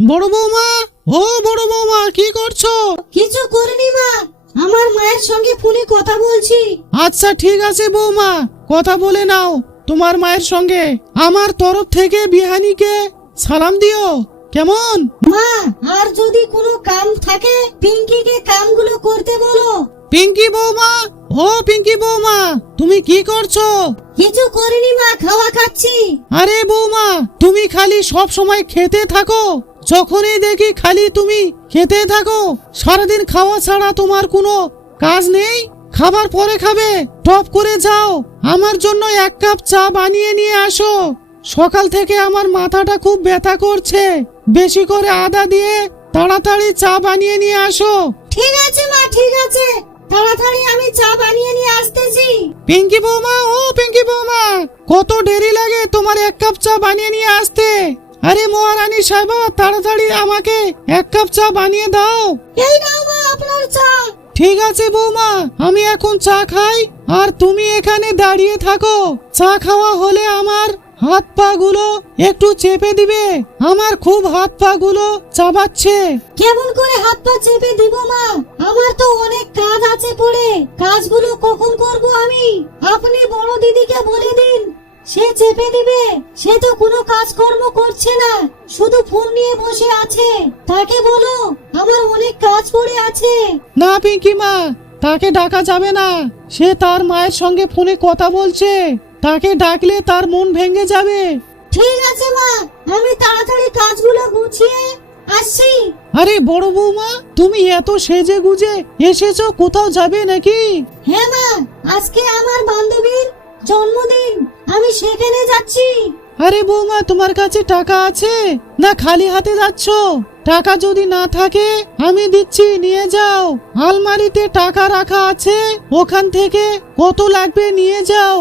বড় বৌমা, ও বড় বৌমা, কি করছো? কিছু করিনি মা, আমার মায়ের সঙ্গে ফোনে কথা বলছি। আচ্ছা ঠিক আছে বৌমা, কথা বলে নাও তোমার মায়ের সঙ্গে। আমার তরফ থেকে বিহানিকে সালাম দিও, কেমন? মা, আর যদি কোনো কাম থাকে পিঙ্কিকে কামগুলো করতে বলো। পিঙ্কি বৌমা, ও পিঙ্কি বৌমা, তুমি কি করছো? কিছু করিনি মা, খাওয়া খাচ্ছি। আরে বৌমা, তুমি খালি সব সময় খেতে থাকো, যখনই দেখি খালি তুমি খেতে থাকো। সারাদিন খাওয়া ছাড়া তোমার কোনো কাজ নেই? খাবার পরে খাবে, টপ করে যাও, আমার জন্য 1 কাপ চা বানিয়ে নিয়ে আসো। সকাল থেকে আমার মাথাটা খুব ব্যথা করছে, বেশি করে আদা দিয়ে তাড়াতাড়ি চা বানিয়ে নিয়ে আসো। ঠিক আছে মা, ঠিক আছে, তাড়াতাড়ি আমি চা বানিয়ে নিয়ে আসতেছি। পিঙ্কি বৌমা, ও পিঙ্কি বৌমা, কত দেরি লাগে তোমার 1 কাপ চা বানিয়ে নিয়ে আসতে? আরে মহারানী সাহেবা, তাড়াতাড়ি আমাকে 1 কাপ চা বানিয়ে দাও। এই নাও মা আপনার চা। ঠিক আছে বৌমা, আমি এখন চা খাই আর তুমি এখানে দাঁড়িয়ে থাকো। চা খাওয়া হলে আমার হাত পা গুলো একটু চেপে দিবে, আমার খুব হাত পা গুলো চাবাচ্ছে। কেমন করে হাত পা চেপে দিব মা? আমার তো অনেক কাজ আছে পড়ে, কাজগুলো কখন করব আমি? আপনি বড় দিদিকে বলে দিন, সে চেপে দিবে। সে তো কোনো কাজকর্ম করছে না, শুধু ফোন নিয়ে বসে আছে। তাকে বলো আমার অনেক কাজ পড়ে আছে। না পিঙ্কি মা, তাকে ডাকা যাবে না, সে তার মায়ের সঙ্গে ফোনে কথা বলছে, তাকে ডাকলে তার মন ভেঙে যাবে। ঠিক আছে মা, আমি তাড়াতাড়ি কাজগুলো গুছিয়ে আসছি। আরে বড় বৌমা, তুমি এত সেজে গুজে এসেছো, কোথাও যাবে নাকি? হ্যাঁ মা, আজকে আমার বান্ধবীর জন্মদিন, আমি সেখানে যাচ্ছি। আরে বৌমা, তোমার কাছে টাকা আছে না খালি হাতে যাচ্ছ? টাকা যদি না থাকে আমি দিচ্ছি, নিয়ে যাও। আলমারিতে টাকা রাখা আছে, ওখান থেকে কত লাগবে নিয়ে যাও।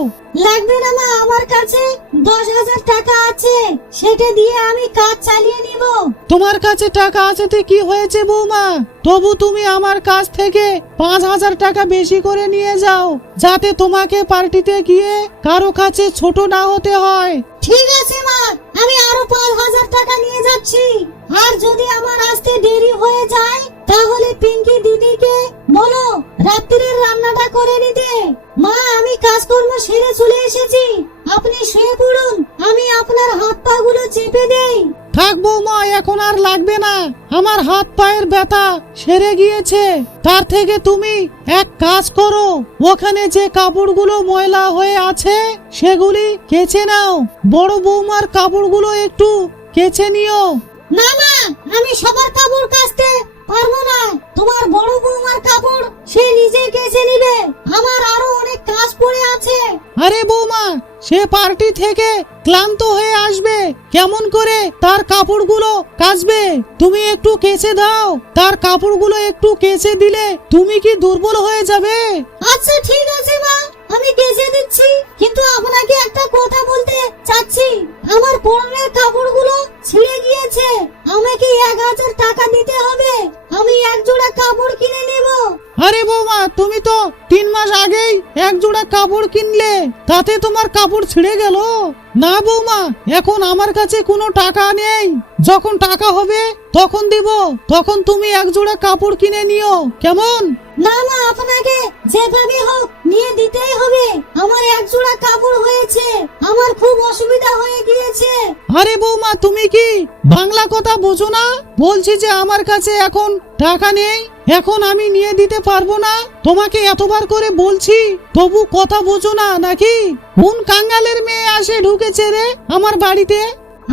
লাগবে না মা, আমার কাছে 10,000 টাকা আছে, সেটা দিয়ে আমি কাজ চালিয়ে নিব। তোমার কাছে টাকা আছে তো কি হয়েছে বৌমা, তবু তুমি আমার কাছ থেকে 5,000 টাকা বেশি করে নিয়ে যাও, যাতে তোমাকে পার্টিতে গিয়ে কারো কাছে ছোট না হতে হয়। ঠিক আছে মা, আমি আরো 5,000 টাকা নিয়ে যাচ্ছি। আর যদি আমার আসতে দেরি হয়ে যায় তাহলে পিঙ্কি দিদিকে বলো রাত্রির রান্নাটা করে নিতে। মা, আমি কাজকর্ম সেরে চলে এসেছি, আপনি শুয়ে পড়ুন, আমি আপনার হাত পা গুলো চেপে দেই। থাক বৌমা, এখন আর লাগবে না, আমার হাত পায়ের ব্যথা সেরে গিয়েছে। তার থেকে তুমি এক কাজ করো, ওখানে যে কাপড়গুলো ময়লা হয়ে আছে সেগুলি কেচে নাও। বড় বৌমার কাপড়গুলো একটু কেচে নিও। না মা, আমি সবার কাপড় কাচতে পারবো না, তোমার বড় বৌমার কাপড় সে নিজে কেচে নিবে, আমার আরো অনেক কাজ পড়ে আছে। আরে বৌমা, সে পার্টি থেকে ক্লান্ত হয়ে আসবে, কেমন করে তার কাপড়গুলো কাচবে? তুমি একটু কেচে দাও, তার কাপড়গুলো একটু কেচে দিলে তুমি কি দুর্বল হয়ে যাবে? আচ্ছা ঠিক আছে মা, আমি কেচে দিচ্ছি, কিন্তু আপনাকে একটা কথা বলতে চাচ্ছি, আমার পরনের কাপড়গুলো ছিঁড়ে গিয়েছে, আমাকে 1,000 টাকা দিতে হবে, আমি এক জোড়া কাপড় কিনে নেব। আরে বৌমা, তুমি তো 3 মাস আগেই এক জোড়া কাপড় কিনলে, তাতে তোমার কাপড় ছিঁড়ে গেল। না বৌমা, এখন আমার কাছে কোনো টাকা নেই, যখন টাকা হবে তখন দিব, তখন তুমি এক জোড়া কাপড় কিনে নিও, কেমন? না মা, আপনাকে যেভাবে হোক নিয়ে দিতেই হবে, আমার এক জোড়া কাপড় হয়েছে, আমার খুব অসুবিধা হয়ে গিয়েছে। আরে বৌমা, তুমি কি বাংলা কথা বোঝো না? বলছি যে আমার কাছে এখন টাকা নেই, এখন আমি নিয়ে দিতে পারবো না। তোমাকে এতবার করে বলছি, তবু কথা বোঝো না নাকি? কোন কাঙ্গালের মেয়ে আসে ঢুকেছে রে আমার বাড়িতে?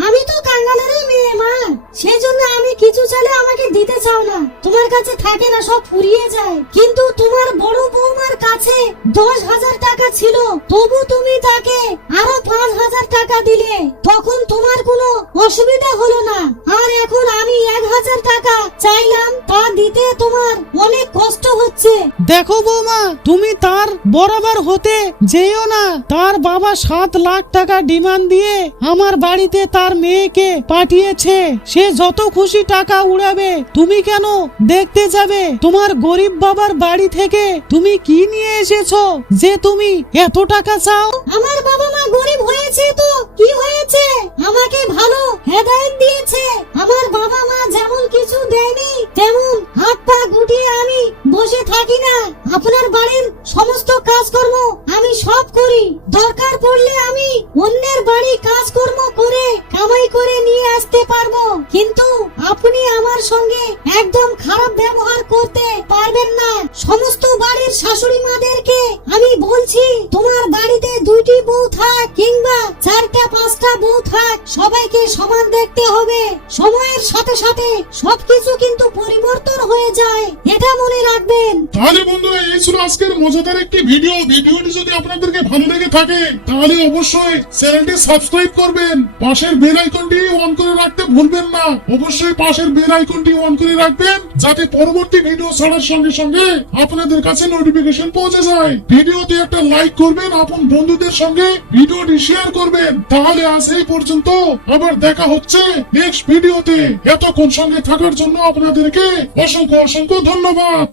আমি তো কাঙ্গালেরই মেয়ে মা, সেজন্য আমি কিছু চাইলে আমাকে দিতে চাও না, তোমার কাছে থাকে না, সব ফুরিয়ে যায়। কিন্তু তোমার বড় বৌমার কাছে 10,000 টাকা ছিল, তবু তুমি তাকে আরো 5,000 টাকা দিলে, তখন তোমার কোনো অসুবিধা হলো না। আর এখন আমি 1,000 টাকা চাইলাম, তা দিতে তোমার অনেক কষ্ট হচ্ছে। দেখো বৌমা, তুমি তার বরাবর হতে যেও না। তার বাবা 7 লাখ টাকা ডিমান্ড দিয়ে আমার বাড়িতে তার মেয়েকে পাঠিয়েছে, সে যত খুশি টাকা উড়াবে, তুমি কেন দেখতে যাবে? তোমার গরিব বাবার বাড়ি থেকে তুমি কি নিয়ে এসেছো যে তুমি এত টাকা চাও? আমার বাবা মা গরিব হয়েছে তো কি হয়েছে, আমাকে ভালো হেদায়েত দিয়েছে, আমার বাবা মা দেয়নি তেমন হাত পা গুটিয়ে আমি বসে থাকি না। আপনার বাড়ির সমস্ত কাজকর্ম আমি সব করি। দরকার পড়লে আমি অন্যের বাড়ি কাজকর্ম করে কামাই করে নিয়ে আসতে পারবো, কিন্তু আপনি আমার সঙ্গে একদম খারাপ ব্যবহার করতে পারবেন না। সমস্ত বাড়ির শাশুড়ি মাদেরকে আমি বলছি, তোমার বাড়িতে 2টি বউ থাক কিংবা 4টা 5টা বউ থাক, সবাইকে সমান দেখতে হবে। সময়ের সাথে সাথে সবকিছু কিন্তু পরিবর্তন হয়ে যায়, এটা মনে রাখবেন। তাহলে বন্ধুরা, এই ছিল আজকের মজাদার একটি ভিডিও। ভিডিওটি যদি আপনাদেরকে ভালো লেগে থাকে তাহলে অবশ্যই চ্যানেলটি সাবস্ক্রাইব করবেন, পাশের বেল আইকনটি অন করে রাখতে ভুলবেন না। অবশ্যই পাশের বেল আইকনটি অন করে রাখবেন যাতে পরবর্তী ভিডিও ছাড়ার সঙ্গে সঙ্গে আপনাদের কাছে নোটিফিকেশন পৌঁছে যায়। ভিডিওতে একটা লাইক করবেন, আপন বন্ধুদের সঙ্গে ভিডিওটি শেয়ার করবেন। তাহলে আজ এই পর্যন্ত, আবার দেখা হচ্ছে নেক্সট ভিডিওতে। এতক্ষণ সঙ্গে থাকার জন্য আপনাদেরকে অসংখ্য অসংখ্য ধন্যবাদ।